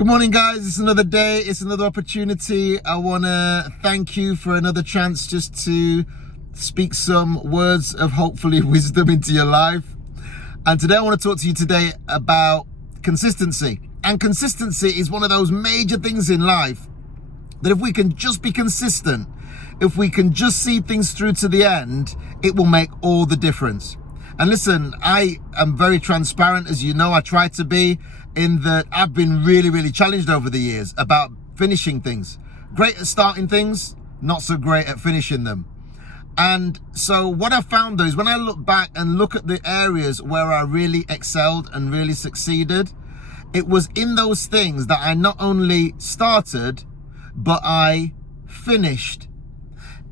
Good morning, guys. It's another day. It's another opportunity. I want to thank you for another chance just to speak some words of hopefully wisdom into your life. And today I want to talk to you today about consistency. And consistency is one of those major things in life that if we can just be consistent, if we can just see things through to the end, it will make all the difference. And listen, I am very transparent, as you know, I try to be, in that I've been really challenged over the years about finishing things. Great at starting things, not so great at finishing them. And so what I found though is when I look back and look at the areas where I really excelled and really succeeded, it was in those things that I not only started, but I finished.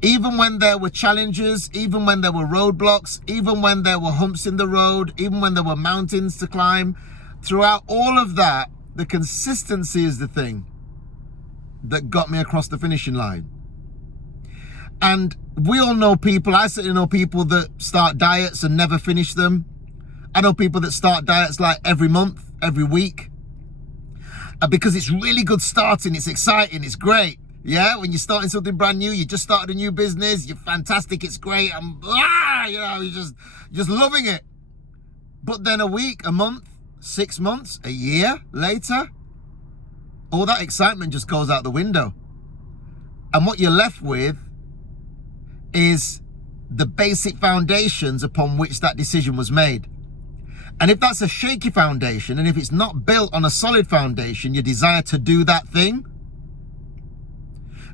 Even when there were challenges, even when there were roadblocks, even when there were humps in the road, even when there were mountains to climb, throughout all of that, the consistency is the thing that got me across the finishing line. And we all know people, I certainly know people that start diets and never finish them. I know people that start diets like every month, every week, because it's really good starting, it's exciting, it's great. Yeah, when you're starting something brand new, you just started a new business, you're fantastic, it's great, you're just loving it. But then a week, a month, 6 months, a year later, all that excitement just goes out the window. And what you're left with is the basic foundations upon which that decision was made. And if that's a shaky foundation, and if it's not built on a solid foundation, your desire to do that thing,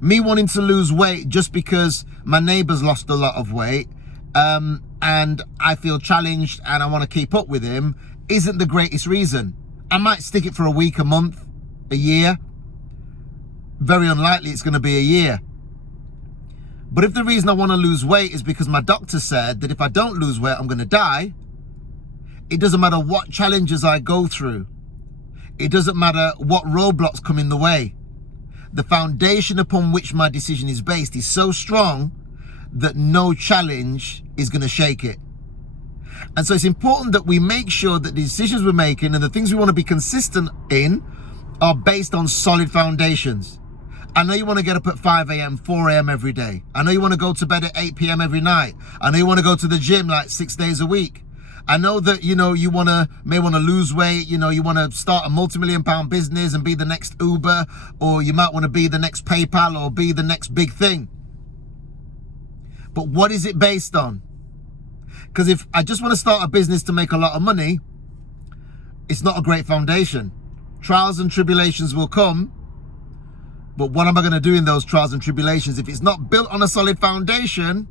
me wanting to lose weight just because my neighbor's lost a lot of weight, and I feel challenged and I want to keep up with him, isn't the greatest reason. I might stick it for a week, a month, a year. Very unlikely it's going to be a year. But if the reason I want to lose weight is because my doctor said that if I don't lose weight, I'm going to die, it doesn't matter what challenges I go through. It doesn't matter what roadblocks come in the way. The foundation upon which my decision is based is so strong that no challenge is going to shake it. And so it's important that we make sure that the decisions we're making and the things we want to be consistent in are based on solid foundations. I know you want to get up at 5 a.m., 4 a.m. every day. I know you want to go to bed at 8 p.m. every night. I know you want to go to the gym like 6 days a week. I know that, you may want to lose weight. You want to start a multi-million-pound business and be the next Uber, or you might want to be the next PayPal or be the next big thing. But what is it based on? Because if I just want to start a business to make a lot of money, it's not a great foundation. Trials and tribulations will come, but what am I going to do in those trials and tribulations? If it's not built on a solid foundation,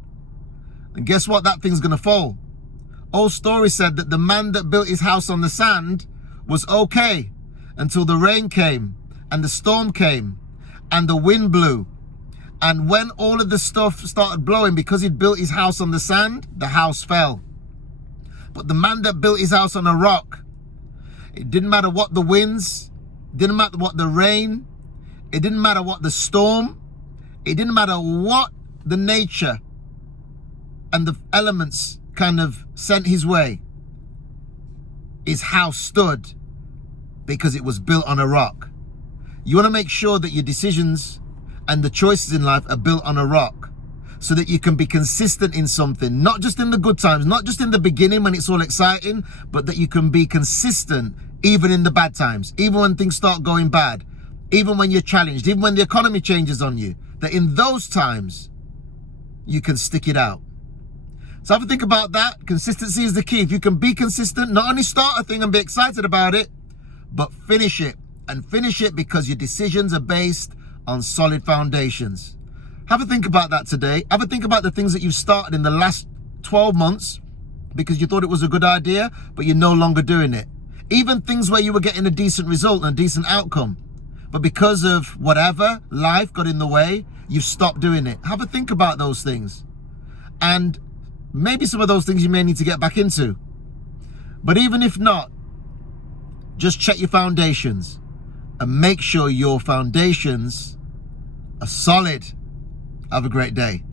then guess what? That thing's going to fall. Old story said that the man that built his house on the sand was okay until the rain came and the storm came and the wind blew. And when all of the stuff started blowing, because he'd built his house on the sand, the house fell. But the man that built his house on a rock, it didn't matter what the winds, didn't matter what the rain, it didn't matter what the storm, it didn't matter what the nature and the elements kind of sent his way. His house stood because it was built on a rock. You want to make sure that your decisions and the choices in life are built on a rock, so that you can be consistent in something, not just in the good times, not just in the beginning when it's all exciting, but that you can be consistent even in the bad times, even when things start going bad, even when you're challenged, even when the economy changes on you, that in those times you can stick it out. So have a think about that. Consistency is the key. If you can be consistent, not only start a thing and be excited about it, but finish it, and finish it because your decisions are based on solid foundations. Have a think about that today. Have a think about the things that you've started in the last 12 months because you thought it was a good idea, but you're no longer doing it. Even things where you were getting a decent result and a decent outcome, but because of whatever, life got in the way, you've stopped doing it. Have a think about those things. And maybe some of those things you may need to get back into. But even if not, just check your foundations and make sure your foundations are solid. Have a great day.